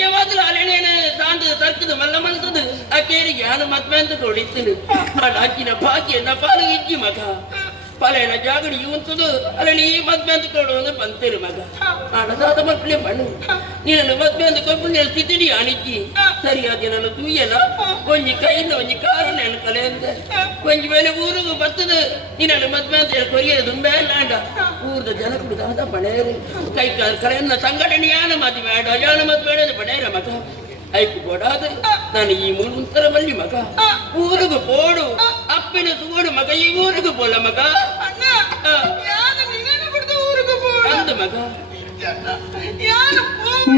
ಯಾವಾಗಲೂ ಅಲೆನೇನ ತಾಂದು ತಕ್ಕದು ಮಲ್ಲ ಮನ್ಸದು ಆ ಕೇರಿಗೆ ನಾನು ಮದ್ವೆ ಅಂತ ಕೊಡಿತ್ತನು ಹಾಕಿನ ಬಾಕಿಯನ್ನ ಪಾಲು ಇಜ್ಜಿ ಮಗ ಪಲೆನ ಜಾಗಡಿ ಇವಂತದು ಅಲ್ಲ ನೀ ಮದ್ವೆ ಅಂತ ಕೊಡುವಂಗ ಬಂತೇರು ಮಗ ಹಣದಾದ ಮಕ್ಕಳೇ ಬಣ್ಣ ನೀನನ್ನು ಮದ್ವೆ ಅಂತ ಕೊಟ್ಟು ಸ್ಥಿತಿ ಅಣಿಜ್ಜಿ ಸರಿಯಾದ ನಾನು ತೂಯಲ್ಲ ಒಂಜಿ ಕೈಯಿಂದ ಒಂಜಿ ಕಾರು ನೆನ ಕಲೆ ಅಂತ ಕೊಂಚ ಮೇಲೆ ಊರಿಗೂ ಬರ್ತದ ನೀನನ್ನು ಮದ್ವೆ ಅಂತ ಹೇಳಿ ಕೊರಿಯೋದು ಬೇಡ ಊರದ ಜನ ಕುಡಿದಾದ ಬಣೇರು ಕೈ ಕಲೆಯನ್ನ ಸಂಘಟನೆಯಾನ ಮದ್ವೆ ಬೇಡ ಯಾನ ಮದ್ವೆ ಬೇಡ ಬಣೇರ ಮಗ ಐಕು ಕೊಡಾದ ನಾನು ಈ ಮುಂತರ ಬಲ್ಲಿ ಮಗ ಊರಿಗೂ ಪೋಡು ಅಪ್ಪಿನ ತೂಡು ಮಗ ಈ ಊರಿಗೂ ಪೋಲ ಮಗ ಅಂದ ಮಗ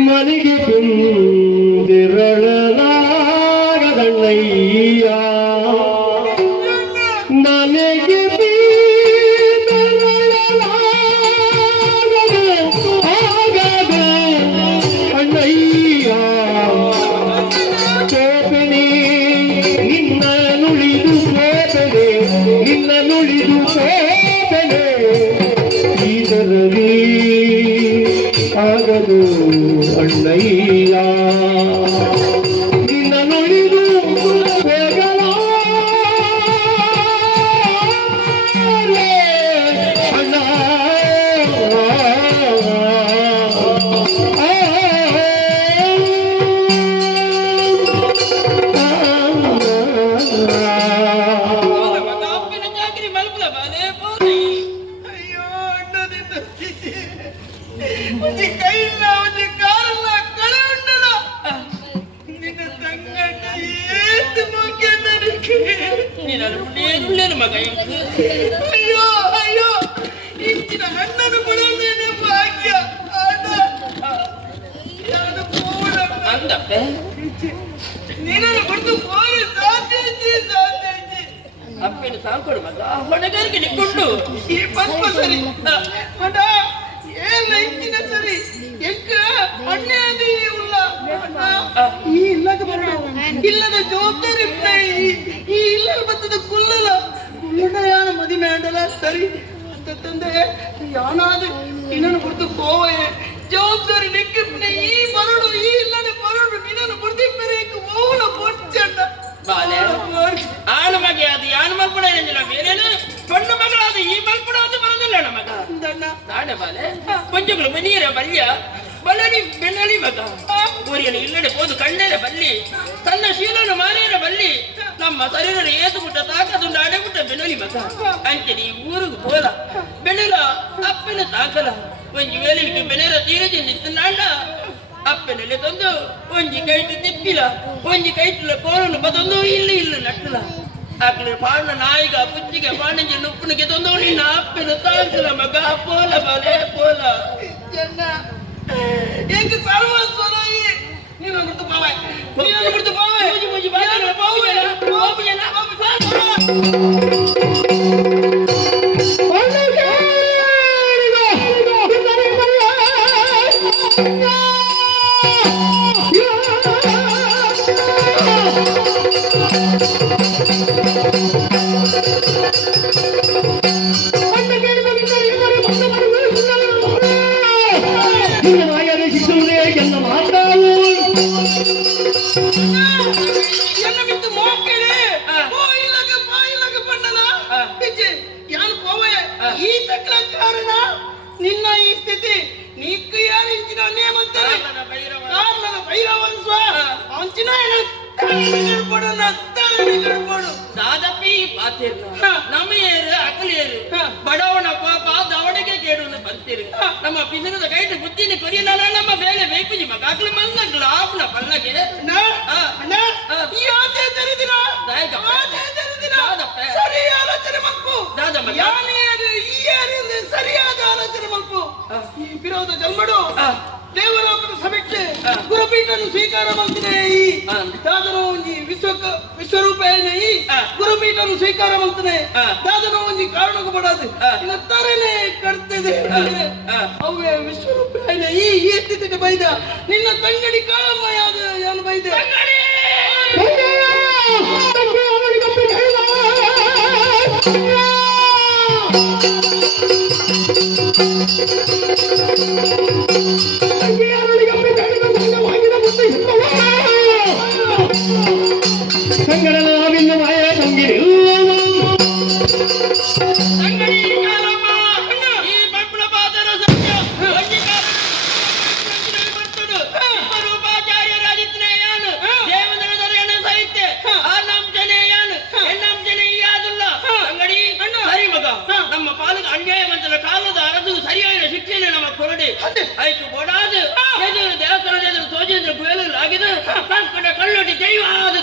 ಮನೆಗೆ ಕುಂದಿರಳಲಾಗದಣ್ಣಯ್ಯ ನನಗೆ ಆಗದು ಅಣ್ಣಯ್ಯ ನಿನ್ನ ನುಡಿದು ಹೋಗಲ ಅಣ್ಣ ಮಗ ಅಯ್ಯೋ ಅಯ್ಯೋ ಇಂಚಿನ ಹಣ್ಣನ್ನು ಕೊಡೋದೇನೆ ಭಾಗ್ಯ ಅಂದಪ್ಪೆ ನೀನನ್ನು ಬಿಟ್ಟು ಹೋಗಿ ಸಾಧ್ಯ ಅಪ್ಪೇನು ಸಾಕೊಡು ಮಗ ಹೊಣೆಗಾರಿಕೆ ನಿಕ್ಕೊಂಡು ಈ ಪಂಪ ಸರಿ ಅಡ ಏನ ಇಂಚಿನ ಸರಿ ಎಂಕ ಅಣ್ಣೆ ಅದು ಉಲ್ಲ ಈ ಇಲ್ಲದ ಬರಡ ಇಲ್ಲದ ಜವಾಬ್ದಾರಿ ಈ ಇಲ್ಲದ ಬತ್ತದ ಕುಲ್ಲಲ ಕುಲ್ಲಡ ಮದಿ ಮೇಡಲ ಸರಿ ಅಂತ ತಂದೆ ಯಾನಾದ ನಿನ್ನನ್ನು ಬಿಡ್ತು ಕೋವೆ ಜವಾಬ್ದಾರಿ ನೆಕ್ಕಿಪ್ಪನೆ ಈ ಬರಡು ಈ ಇಲ್ಲದ ಬರಡು ನಿನ್ನನ್ನು ಬಿಡ್ತಿ ಬೇರೇಕು ಓವಲ ಪೊಚ್ಚಂಡ ಬಾಲೆ ಆಳು ಮಗೆ ಅದು ಯಾನು ಮಲ್ಪಡ ಬೇರೇನು ಪಣ್ಣು ಮಗಳಾದ ಈ ಮಲ್ಪಡ ಅದು ಬರೋದಿಲ್ಲ ನಮಗ ನಾಡೆ ಬಾಲೆ ಕೊಂಚಗಳು ಮನೀರ ಬಲ್ಯ ಬಲನಿ ಬೆನ್ನಲಿ ಮಗ ಊರಿಯನ್ನು ಇಲ್ಲಡೆ ಹೋದು ಕಣ್ಣೇರ ಬಲ್ಲಿ ತನ್ನ ಶೀಲನು ಮಾರೇರ ಬಲ್ಲಿ ನಮ್ಮ ಶರೀರ ಏತು ಬಿಟ್ಟ ತಾಕದುಂಡು ಅಡೆಬಿಟ್ಟ ಬೆನ್ನಲಿ ಮಗ ಅಂತೆ ನೀ ಊರಿಗೆ ಹೋಲ ಬೆನ್ನಲ ಅಪ್ಪನ ತಾಕಲ ಒಂಜಿ ವೇಲಿಗೆ ಬೆನೇರ ತೀರಜಿ ನಿಂತ ಅಪ್ಪನಲ್ಲಿ ತಂದು ಒಂಜಿ ಕೈಟು ತಿಪ್ಪಿಲ ಒಂಜಿ ಕೈಟುಲ ಕೋಲನ್ನು ಬದೊಂದು ಇಲ್ಲಿ ನಟ್ಟಲ ಆಕಲೆ ಪಾಂಡ ನಾಯಿಗ ಪುಚ್ಚಿಗೆ ಪಾಂಡಂಜಿ ನುಪ್ಪನಿಗೆ ತಂದು ನಿನ್ನ ಅಪ್ಪನ ತಾಕಲ ಮಗ ಪೋಲ ಬಲೆ ಪೋಲ ಎಂಕ ಸರ್ವಸ್ವರಾಯಿ ನೀನು ಬಿಡ್ತು ಬಾವೆ ನೀನು ಬಿಡ್ತು ಬಾವೆ ಮುಜಿ ಬಾವೆ ಬಾವೆ ನಿನ್ನ ಈ ಸ್ಥಿತಿ ನೀಕು ಯಾರು ಇಂಚಿನ ನೇಮಂತಾರೆ ಕಾರಣದ ಭೈರವನ್ ಸ್ವ ಅಂಚಿನ ದಾದಪ್ಪಿ ಪಾತಿರ್ನ ನಮ್ಮೇರು ಅಕಲಿಯರು ಬಡವನ ಪಾಪ ದವಡೆಗೆ ಕೇಳುವುದು ಬಂತಿರು ನಮ್ಮ ಪಿಸರದ ಕೈಟು ಬುದ್ಧಿನ ಕೊರಿಯಲ್ಲ ನಮ್ಮ ಬೇಳೆ ಬೇಕು ಮಗ ಅಕಲ ಮಂದ ಲಾಭನ ಪಲ್ಲಗೆ ಯಾತೆ ತರಿದಿನ ಸರಿ ಆಲೋಚನೆ ಮಲ್ಪು ಸರಿಯಾದ ಆಲೋಚನೆ ಮಲ್ಪು ಈ ವಿರೋಧ ಜನ್ಮಡು ದೇವಲೋಕದ ಸಭೆಗೆ ಗುರುಪೀಠನ್ನು ಸ್ವೀಕಾರ ಮಾಡ್ತೀನಿ ದಾದನ ಒಂಜಿ ವಿಶ್ವರೂಪೇಣ ಗುರುಪೀಠನ್ನು ಸ್ವೀಕಾರ ಮಾಡ್ತಾನೆ ದಾದನ ಒಂಜಿ ಕಾರಣಕ್ಕೆ ಬಡಾದು ತರನೇ ಕರ್ತದೆ ಅವೇ ವಿಶ್ವರೂಪೇಣ ಈ ಸ್ಥಿತಿಗೆ ಬೈದ ನಿನ್ನ ತಂಗಡಿ ಕಾಳಮ್ಮ ಯಾವ್ದು ಯಾನು ಬೈದೆ ಪಾಲಿಗೆ ಅನ್ಯಾಯ ಬಂತಲ್ಲ ಕಾಲದ ಅರಸು ಸರಿಯಾದ ಶಿಕ್ಷೆಯನ್ನು ನಮ್ಮ ಕೊರಡೆ ಆಯ್ತು ಬೋಡಾದು ಎದುರು ದೇವಸ್ಥಾನದ ಎದುರು ತೋಜಿದ್ರೆ ಬೇಲೂರು ಆಗಿದ್ದು ಕಳ್ಕೊಂಡ ಕಳ್ಳೊಟ್ಟಿ ದೈವಾದ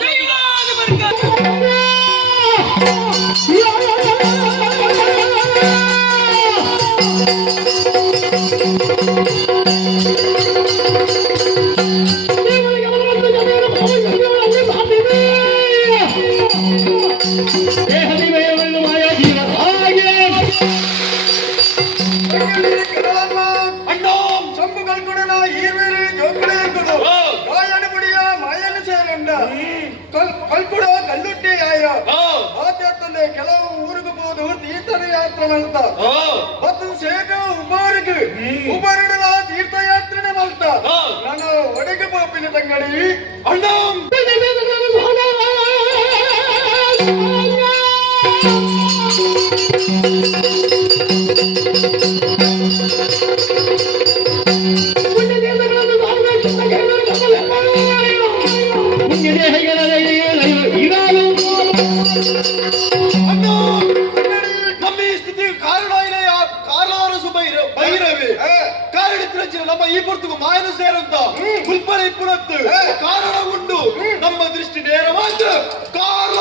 ಕೆಲವು ಊರಿಗೆ ಹೋದು ತೀರ್ಥಯಾತ್ರೆ ಮಾಡ್ತಾ ಮತ್ತು ಸೇಗ ಉಬಾರಿಗೆ ಉಬರಿಡಲ ತೀರ್ಥಯಾತ್ರೆ ಮಾಡ್ತಾ ನಾನು ಒಡೆಗೆ ಪಾಪಿನ ತಂಗಡಿ ಅಣ್ಣ ನಮ್ಮ ಈ ಪುರ್ತುಕು ಮಾಯನು ಸೇರಂತ ಉಲ್ಪನೆ ಪುರತ್ತು ಕಾರಣ ಉಂಟು ನಮ್ಮ ದೃಷ್ಟಿ ನೇರ ಮಾತ್ರ ಕಾರಣ